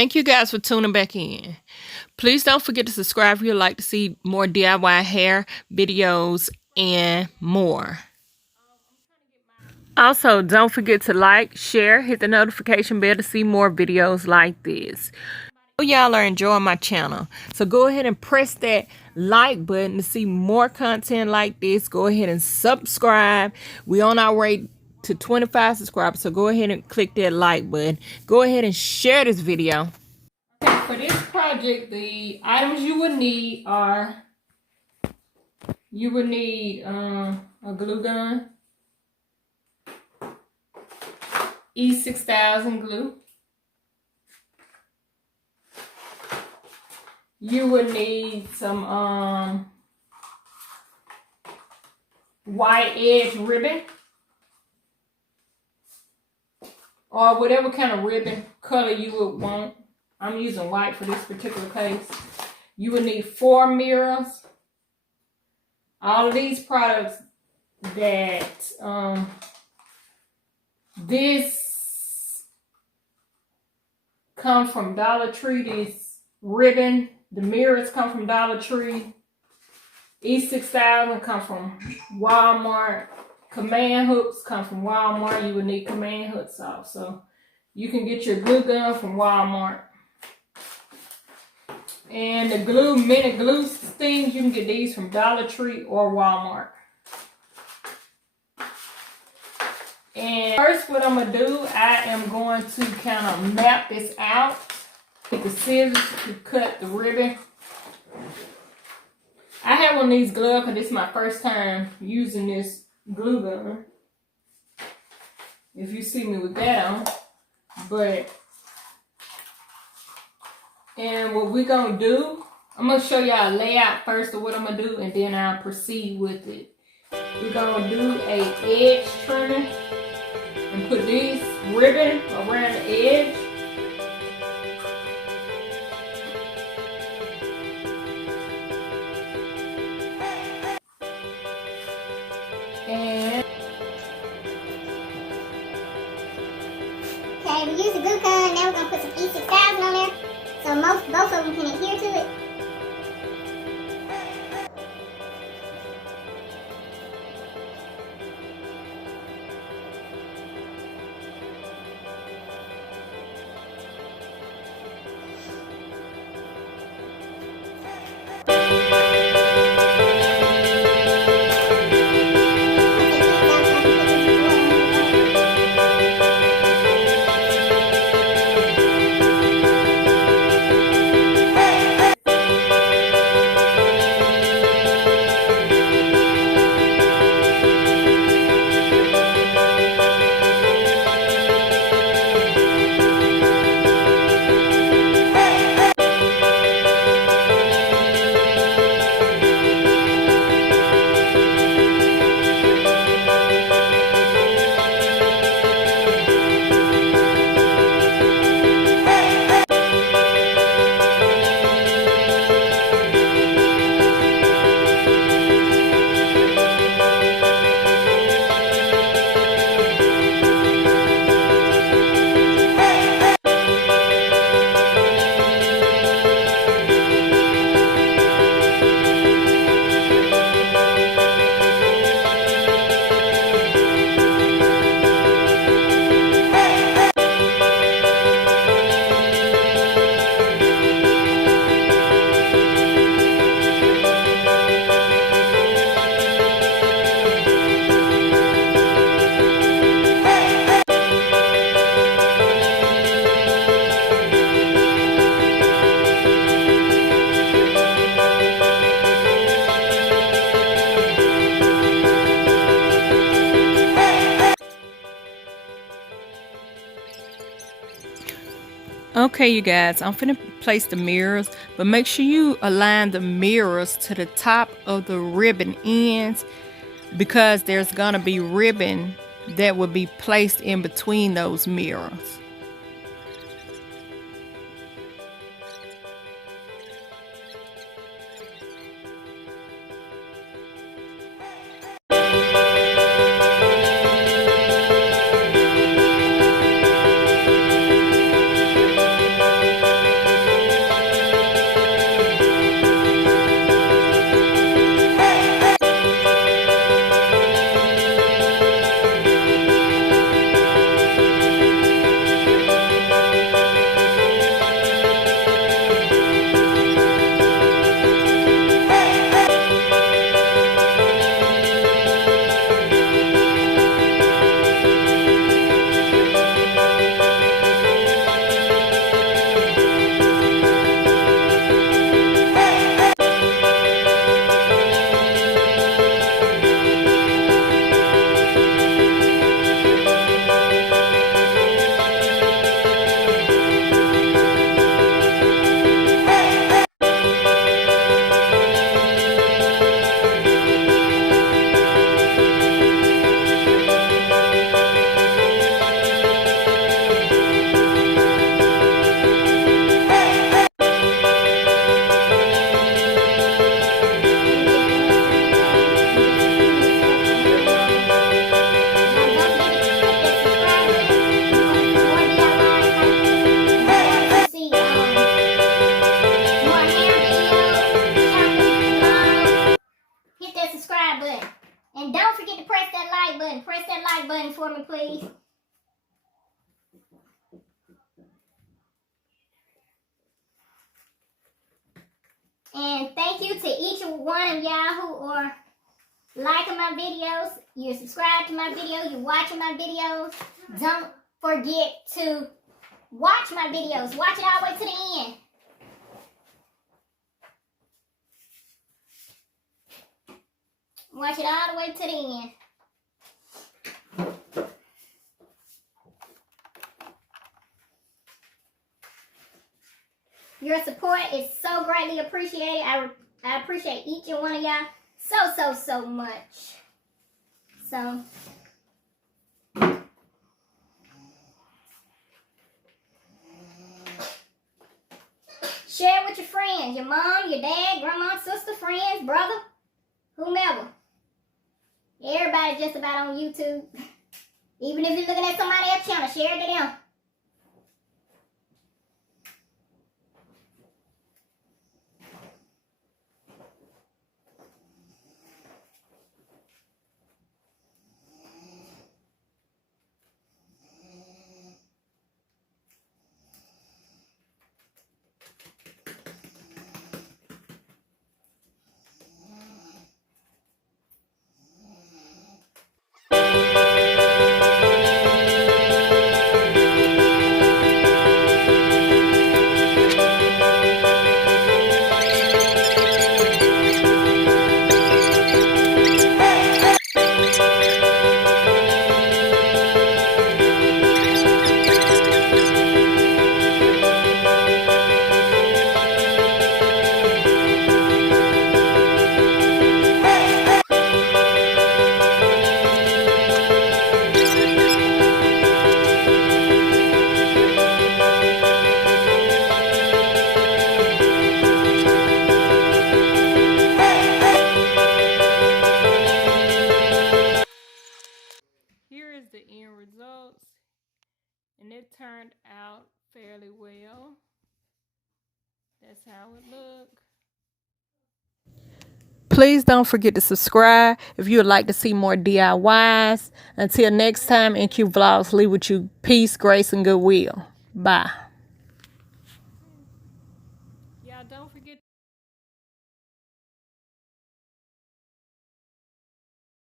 Thank you guys for tuning back in. Please don't forget to subscribe if you'd like to see more DIY hair videos and more. Also, don't forget to like, share, hit the notification bell to see more videos like this. Y'all are enjoying my channel, so go ahead and press that like button to see more content like this. Go ahead and subscribe. We on our way to 25 subscribers, so go ahead and click that like button. Go ahead and share this video. Okay, for this project, the items you would need are, you would need a glue gun, E6000 glue. You would need some white edge ribbon, or whatever kind of ribbon color you would want. I'm using white for this particular case. You would need 4 mirrors. All of these products that this come from Dollar Tree. This ribbon, the mirrors come from Dollar Tree. E6000 come from Walmart. Command hooks come from Walmart. You would need command hooks also. You can get your glue gun from Walmart. And the glue, mini glue things, you can get these from Dollar Tree or Walmart. And first, what I'm going to do, I am going to kind of map this out. Get the scissors to cut the ribbon. I have one of these gloves because this is my first time using this glue gun. If you see me with that on. And what we're going to do, I'm going to show y'all a layout first of what I'm going to do, and then I'll proceed with it. We're going to do a edge trimmer and put this ribbon around the edge. And okay, we used the glue gun, now we're going to put some E6000 on there, so both of them can adhere to it. okay, you guys, I'm finna place the mirrors, but make sure you align the mirrors to the top of the ribbon ends, because there's gonna be ribbon that will be placed in between those mirrors. thank you to each one of y'all who are liking my videos. You're subscribed to my video. You're watching my videos. Don't forget to watch my videos. Watch it all the way to the end. Watch it all the way to the end. Your support is so greatly appreciated. I appreciate each and one of y'all so much. So, share with your friends, your mom, your dad, grandma, sister, friends, brother, whomever. Everybody just about on YouTube. Even if you're looking at somebody else's channel, share it to them. Here is the end results, and it turned out fairly well. That's how it looked. Please don't forget to subscribe if you would like to see more DIYs. Until next time, NQ Vlogs leave with you peace, grace, and goodwill. Bye.